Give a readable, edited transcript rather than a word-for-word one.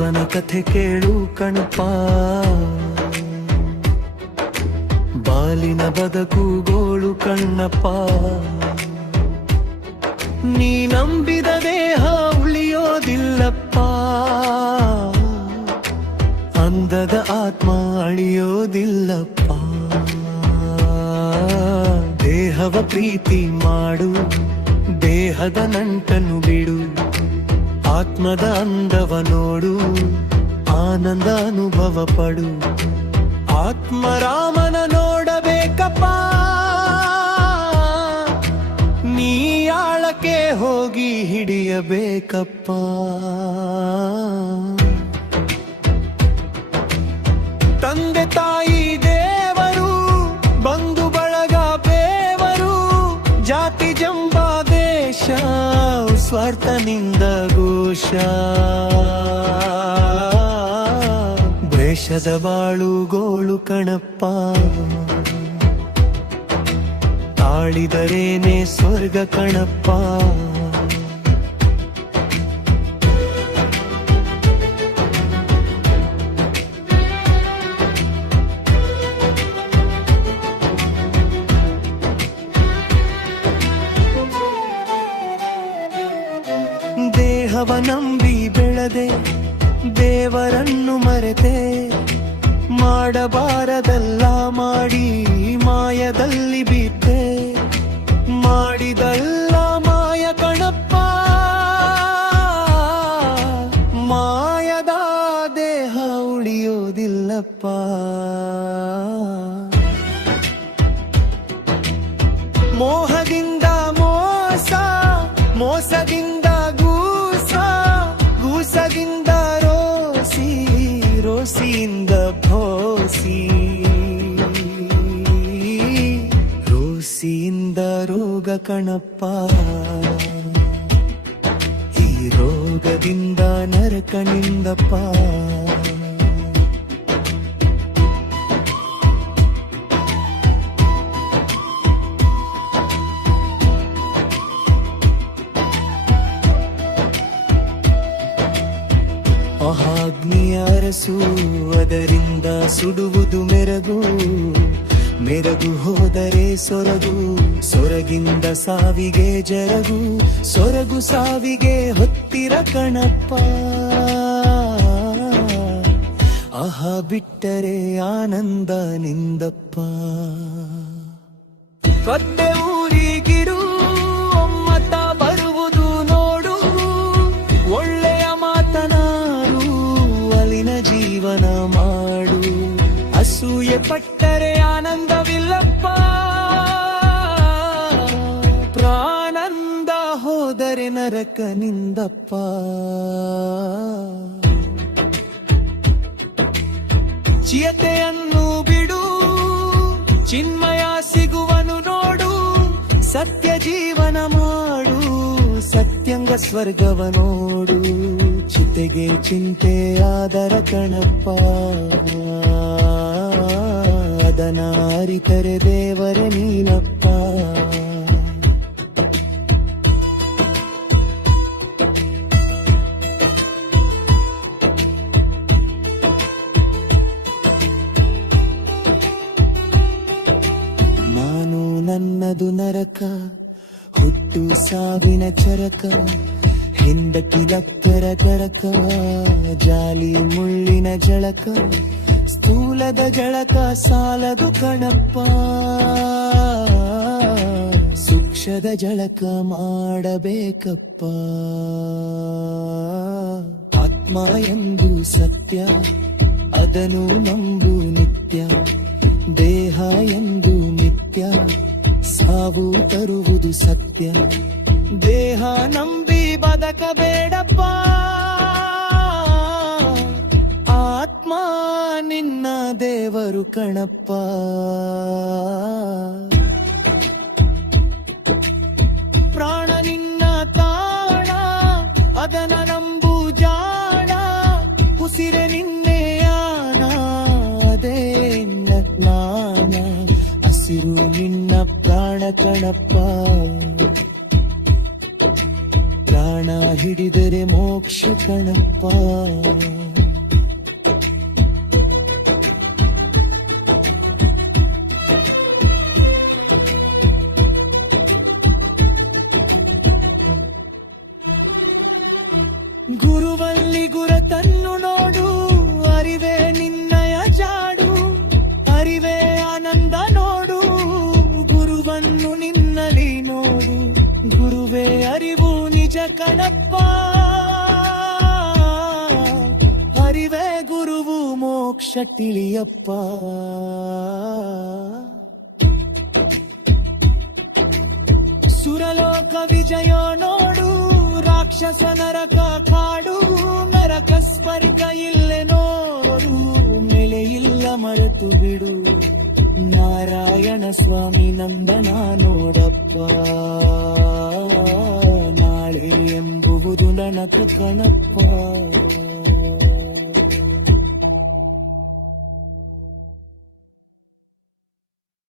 ಜೀವನ ಕಥೆ ಕೇಳು ಕಣಪ್ಪ, ಬಾಲಿನ ಬದುಕು ಗೋಳು ಕಣ್ಣಪ್ಪ. ನೀ ನಂಬಿದ ದೇಹ ಉಳಿಯೋದಿಲ್ಲಪ್ಪ, ಅಂದದ ಆತ್ಮ ಅಳಿಯೋದಿಲ್ಲಪ್ಪ. ದೇಹವ ಪ್ರೀತಿ ಮಾಡು, ದೇಹದ ನಂಟನ್ನು ಬಿಡು, ಆತ್ಮದ ಅಂದವ ನೋಡು, ಆನಂದ ಅನುಭವ ಪಡು. ಆತ್ಮರಾಮನ ನೋಡಬೇಕಪ್ಪ, ನೀ ಆಳಕ್ಕೆ ಹೋಗಿ ಹಿಡಿಯಬೇಕಪ್ಪ. ತಂದೆ ತಾಯಿ ದೇವರು, ಬಂಧು ಬಳಗ ಬೇವರು, ಜಾತಿ ಜಂಬ ದೇಶ ಸ್ವಾರ್ಥನಿಂದ ಘೋಷ. ದ್ವೇಷದ ಬಾಳು ಗೋಳು ಕಣಪ್ಪ, ತಾಳಿದರೇನೆ ಸ್ವರ್ಗ ಕಣಪ್ಪ. ದೇಹವ ನಂಬಿ ಬೆಳೆದೆ, ದೇವರನ್ನು ಮರೆತೆ, ಮಾಡಬಾರದೆಲ್ಲ ಮಾಡಿ ಮಾಯದಲ್ಲಿ ಬಿದ್ದೆ. ಮಾಡಿದಲ್ಲ ಮಾಯ ಕಣಪ್ಪ, ಮಾಯದ ದೇಹ ಉಳಿಯೋದಿಲ್ಲಪ್ಪ. ಮೋಹದಿಂದ ಮೋಸ, ಮೋಸದಿಂದ ಗೂಸ, ಗೂಸದಿಂದ ರೋಸಿ, ರೋಸಿಯಿಂದ ಭೋಸಿ, ರೋಸಿಯಿಂದ ರೋಗ ಕಣಪ್ಪ. ಈ ರೋಗದಿಂದ ನರಕನಿಂದಪ್ಪ. ಅಗ್ನಿಯ ಅರಸು, ಅದರಿಂದ ಸುಡುವುದು ಮೆರಗು, ಮೆರಗು ಹೋದರೆ ಸೊರಗು, ಸೊರಗಿಂದ ಸಾವಿಗೆ ಜರಗು, ಸೊರಗು ಸಾವಿಗೆ ಹೊತ್ತಿರ ಕಣಪ್ಪ. ಆಹಾ ಬಿಟ್ಟರೆ ಆನಂದ ನಿಂದಪ್ಪ. ಕತ್ತೆ ಊರಿಗಿರು, ಒಮ್ಮತ ಬರುವುದು ನೋಡು, ಒಳ್ಳೆಯ ಮಾತನಾಡು, ಅಲಿನ ಜೀವನ ಮಾಡು. ಅಸೂಯೆ ಪಟ್ಟರೆ ಆನಂದವಿಲ್ಲಪ್ಪ, ಪ್ರಾನಂದ ಹೋದರೆ ನರಕನಿಂದಪ್ಪ. ಚಿಯತೆಯನ್ನು ಬಿಡು, ಚಿನ್ಮಯ ಸಿಗುವನು ನೋಡು, ಸತ್ಯ ಜೀವನ ಮಾಡು, ಸತ್ಯಂಗ ಸ್ವರ್ಗವ ನೋಡು. ಚಿತೆಗೆ ಚಿಂತೆ ಆದರ ಕಣಪ್ಪ, ಅದನ ಅರಿತರೆ ದೇವರೇ ನೀನಪ್ಪ. ನಾನು ನನ್ನದು ನರಕ, ಹುಟ್ಟು ಸಾವಿನ ಚರಕ, ಹೆಂಡತಿ ಲಕ್ಕರ ಕರಕ, ಜಾಲಿ ಮುಳ್ಳಿನ ಜಳಕ, ಸ್ಥೂಲದ ಜಳಕ ಸಾಲದು ಕಣಪ್ಪ. ಸೂಕ್ಷ್ಮದ ಜಳಕ ಮಾಡಬೇಕಪ್ಪ. ಆತ್ಮ ಎಂದು ಸತ್ಯ, ಅದನ್ನು ನಂಬು ನಿತ್ಯ. ದೇಹ ಎಂದು ನಿತ್ಯ, ಸಾವು ತರುವುದು ಸತ್ಯ. ದೇಹ ನಂಬಿ ಬದುಕಬೇಡಪ್ಪ, ಆತ್ಮ ನಿನ್ನ ದೇವರು ಕಣಪ್ಪ. ಪ್ರಾಣ ನಿನ್ನ ತಾಣ, ಅದನ ನಂಬು ಜಾಣ, ಉಸಿರೆ ನಿನ್ನೆಯಾನ, ಅದೇ ಜ್ಞಾನ. ಹಸಿರು ನಿನ್ನ ಪ್ರಾಣ ಕಣಪ್ಪ, ಪ್ರಾಣ ಹಿಡಿದರೆ ಮೋಕ್ಷ ಕಣಪ್ಪ. ಗುರುವಲ್ಲಿ ಗುರತನ್ನು ನೋಡು, ಅರಿವೇ ನಿನ್ನಯ ಜಾಡು, ಅರಿವೇ ಆನಂದ ನೋಡು, ಗುರುವನ್ನು ನಿನ್ನಲಿ ನೋಡು, ಗುರುವೇ ಅರಿವು ನಿಜ ಕಣಪ್ಪ, ಅರಿವೇ ಗುರುವು ಮೋಕ್ಷ ತಿಳಿಯಪ್ಪ. ಸುರಲೋಕ ವಿಜಯ ನೋಡು, ರಾಕ್ಷಸ ನರಕ ಕಾಡು, ನರಕ ಸ್ವರ್ಗ ಇಲ್ಲೆ ನೋಡು, ಮೇಲೆ ಇಲ್ಲ ಮರೆತು ಬಿಡು, ನಾರಾಯಣ ಸ್ವಾಮಿ ನಂದನ ನೋಡಪ್ಪ, ನಾಳೆ ಎಂಬುವುದು ನನಕ ಕಣಪ್ಪ.